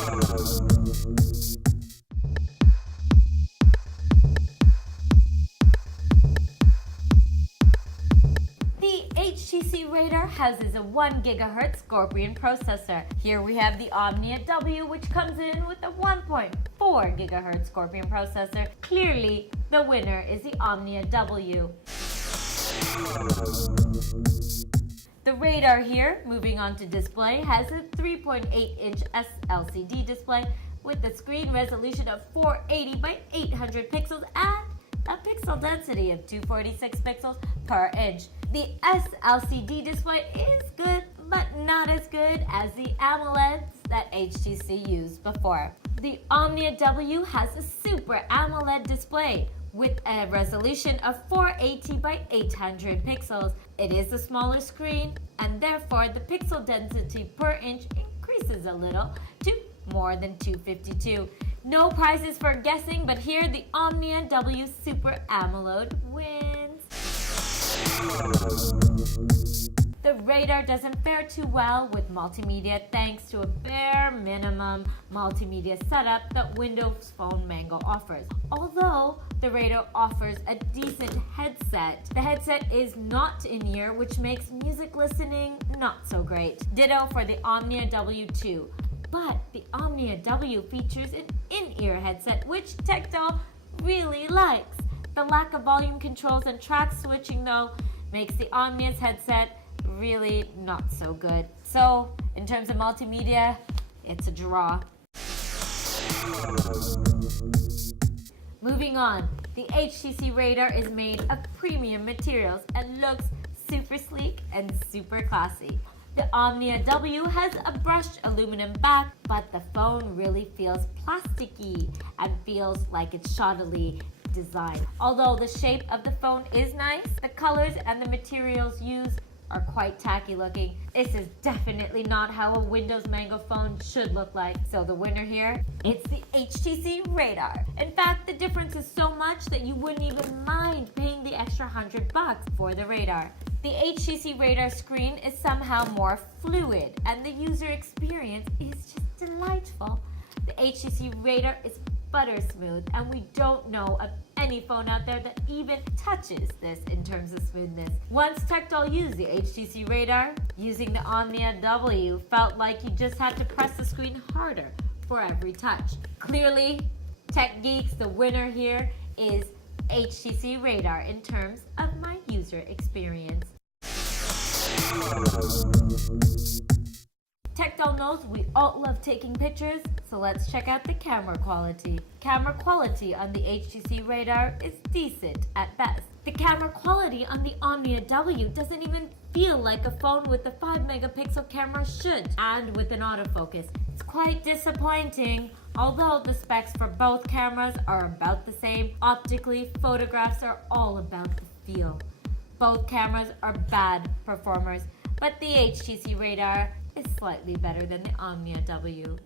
The HTC radar houses a 1 GHz Scorpion processor. Here we have the Omnia W, which comes in with a 1.4 GHz Scorpion processor. Clearly, the winner is the Omnia W. The radar here, moving on to display, has a 3.8-inch LCD display with a screen resolution of 480 by 800 pixels and a pixel density of 246 pixels per inch. The LCD display is good, but not as good as the AMOLEDs that HTC used before. The Omnia W has a Super AMOLED display with a resolution of 480 by 800 pixels. It is a smaller screen, and therefore the pixel density per inch increases a little to more than 252. No prizes for guessing, but here the Omnia W Super AMOLED wins. The radar doesn't fare too well with multimedia thanks to a bare minimum multimedia setup that Windows Phone Mango offers. Although the radar offers a decent headset, the headset is not in-ear, which makes music listening not so great. Ditto for the Omnia W2. But the Omnia W features an in-ear headset, which Techdoll really likes. The lack of volume controls and track switching, though, makes the Omnia's headset really not so good. So, in terms of multimedia, it's a draw. Moving on, the HTC radar is made of premium materials and looks super sleek and super classy. The Omnia W has a brushed aluminum back, but the phone really feels plasticky and feels like it's shoddily designed. Although the shape of the phone is nice, the colors and the materials used are quite tacky looking. This is definitely not how a Windows Mango phone should look like. So the winner here, it's the HTC radar. In fact, the difference is so much that you wouldn't even mind paying the extra $100 for the radar. The HTC radar screen is somehow more fluid and the user experience is just delightful. The HTC radar is butter smooth, and we don't know of any phone out there that even touches this in terms of smoothness. Once Techdoll used the HTC radar, using the Omnia W felt like you just had to press the screen harder for every touch. Clearly, Tech Geeks, the winner here is HTC radar in terms of my user experience. Techdoll knows we all love taking pictures, so let's check out the camera quality. Camera quality on the HTC radar is decent at best. The camera quality on the Omnia W doesn't even feel like a phone with a 5-megapixel camera should, and with an autofocus. It's quite disappointing. Although the specs for both cameras are about the same, optically, photographs are all about the feel. Both cameras are bad performers, but the HTC radar is slightly better than the Omnia W.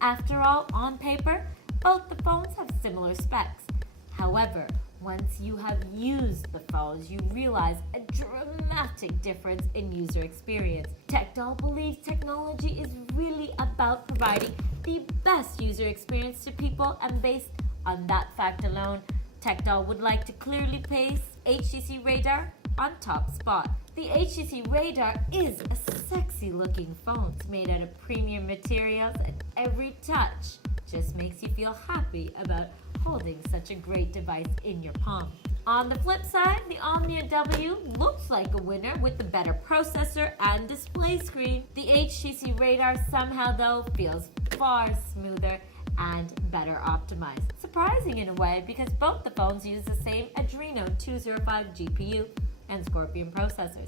After all, on paper, both the phones have similar specs. However, once you have used the phones, you realize a dramatic difference in user experience. Techdoll believes technology is really about providing the best user experience to people, and based on that fact alone, Techdoll would like to clearly place HTC radar on top spot. The HTC radar is a sexy looking phone. It's made out of premium materials, and every touch just makes you feel happy about holding such a great device in your palm. On the flip side, the Omnia W looks like a winner with the better processor and display screen. The HTC radar somehow though feels far smoother and better optimized. Surprising in a way, because both the phones use the same Adreno 205 GPU and Scorpion processors.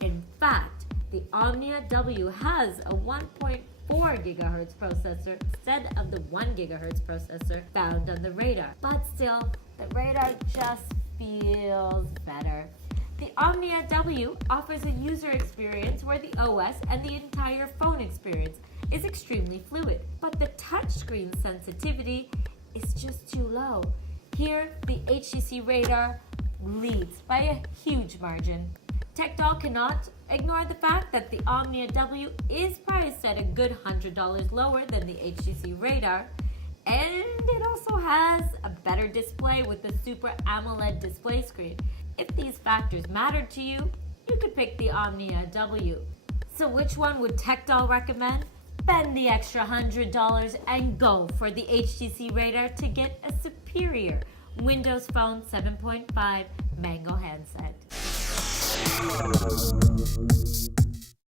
In fact, the Omnia W has a 1.4 GHz processor instead of the 1 GHz processor found on the radar. But still, the radar just feels better. The Omnia W offers a user experience where the OS and the entire phone experience is extremely fluid, but the touchscreen sensitivity is just too low. Here, the HTC radar leads by a huge margin. Techdoll cannot Ignore the fact that the Omnia W is priced at a good $100 lower than the HTC Radar, and it also has a better display with the Super AMOLED display screen. If these factors mattered to you, you could pick the Omnia W. So which one would Techdoll recommend? Spend the extra $100 and go for the HTC Radar to get a superior Windows Phone 7.5 Mango handset.